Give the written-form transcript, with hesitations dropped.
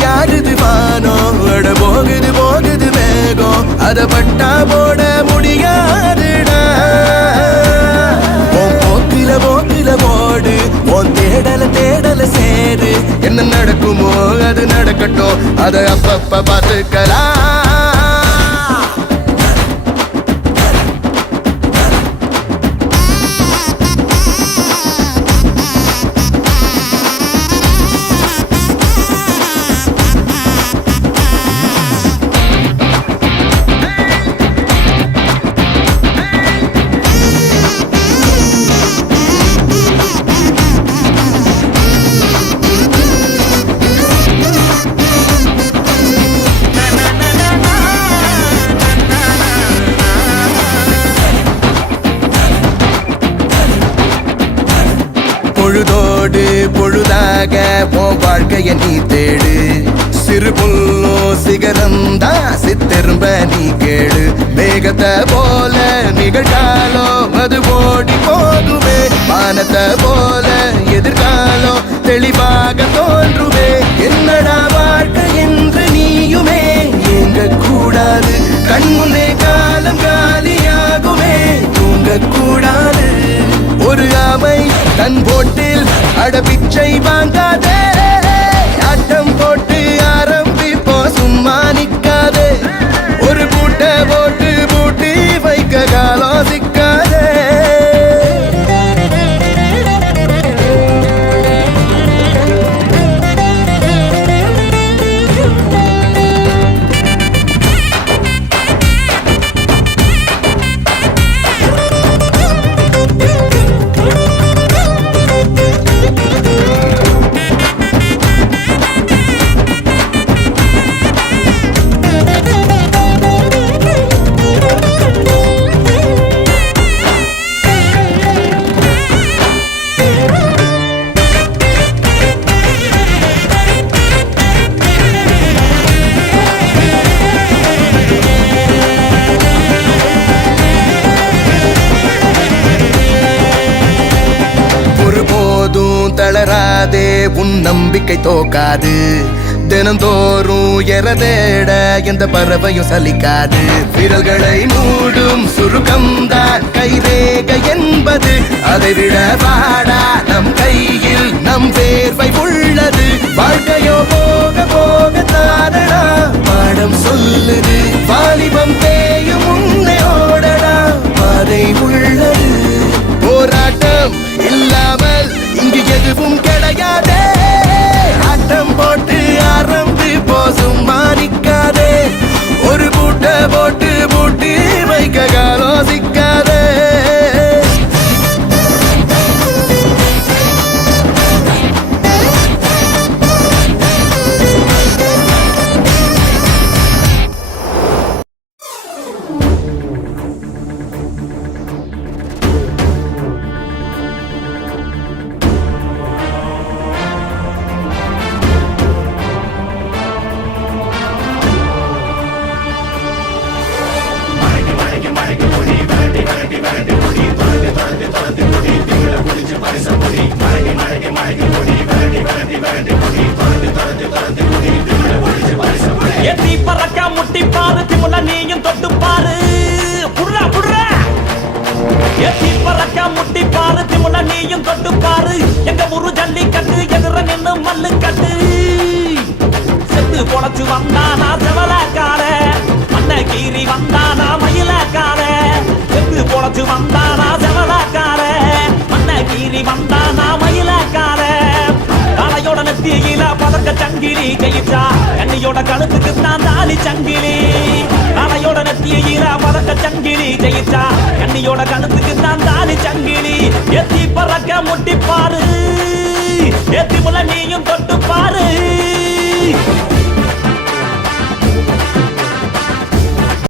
யாருது வானம் அட போகுது போகுது வேகம் அத பட்டா போட முடியாதுடா போக்கில போக்கில போடு உன் தேடல சேரு என்ன நடக்குமோ அது நடக்கட்டும் அத அப்பப்ப பார்த்துக்கலாம் பொழுதோடு பொழுதாக உன் வாழ்க்கைய நீ தேடு சிறு புல்லோ சிகரந்தா சித்தெரும்ப நீ கேடு மேகத்தை போல நிகழ்காலம் அது ஓடி போகுமே வானத்தை போல எதிர்காலம் தெளிவாக தோன்றுமே என்னடா வாழ்க்கை என்று நீயுமே எங்க கூடாது கண்முன்னே காலம் காலியாகுமே தூங்க கூடாது ஒரு ஆமை தன் போட்டில் அடபிச்சை வாங்காதே ஆட்டம் போட்டு ஆரம்பிப்போ சும்மா நிக்காதே ஒரு பூட்டை போட்டு பூட்டி வைக்க காலம் சிக்காதே தளராதே உன் நம்பிக்கை தோக்காது தினந்தோறும் எறதேட எந்த பறவையும் சலிக்காது விரல்களை மூடும் சுருக்கம்தான் கைரேகை என்பது அதை விட வாடா நம் கையில் நம் வேர்வை உள்ளது வாழ்க்கையோ போக போக தானடா பாடம் சொல்லுது வாலிபம் தேயும் முன்னே ஓடடா பாதை உள்ளது போராட்டம் இல்லாமல் இங்கு எதுவும் கிடையாதே ஆட்டம் போட்டு ஆரம்பிப்போ சும்மா நிக்காதே ஒரு பூட்டை போட்டு பூட்டி வைக்க காலம் சிக்காதே எத்தி பறக்க முட்டி பாரு திமுல நீயும் தொட்டு பாரு புர்ரா புர்ரா எத்தி பறக்க முட்டி பாரு திமுல நீயும் தொட்டு பாரு எங்க ஊரு ஜல்லிக்கட்டு எதிர நின்னு மல்லு கட்டு செத்து பொழைச்சு வந்தானா செவலக்கார மண்ண கீறி வந்தானா மயிலக்கார செத்து பொழைச்சு வந்தானா செவலக்கார மண்ண கீறி வந்தானா மயிலக்கார தலையோட நெத்தியில பதக்க சங்கிலி ஜெயிச்சா கண்ணியோட கழுத்துக்கு தான் தாலி சங்கிலி தலையோட நெத்தியில பதக்க சங்கிலி ஜெயிச்சா கண்ணியோட கழுத்துக்கு தான் தாலி சங்கிலி எத்தி பறக்க முட்டி பாரு எத்தி முல நீயும் தொட்டு பாரு